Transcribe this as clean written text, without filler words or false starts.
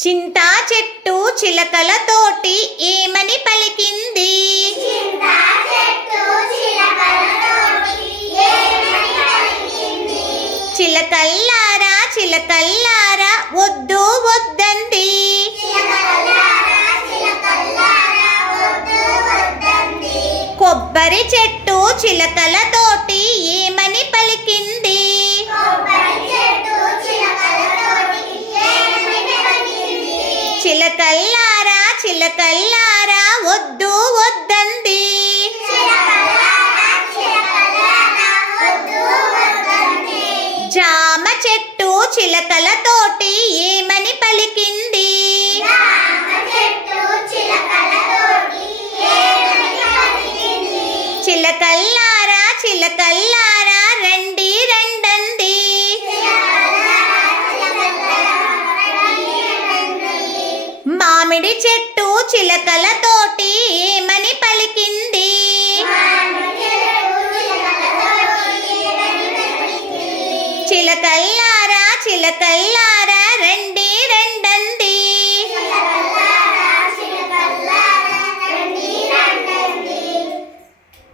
చింతా చెట్టు చిలకలతోటి ఏమని పలికింది? చిలకల్లారా చిలకల్లారా వద్దు వద్దంది. కొబ్బరి చెట్టు చిలకలతోటి ఏమని పలికింది? చిలకల్లారా చిలకల్లారా వద్దు వద్దంది. జామ చెట్టు చిలకలతోటి ఏమని పలికింది? చిలకల్లారా చిలకల్లారా రండి రండంది. మామిడి చెట్టు చిలకలతోటి ఏమని పలికింది? చిలకల్లారా చిలకల్లారా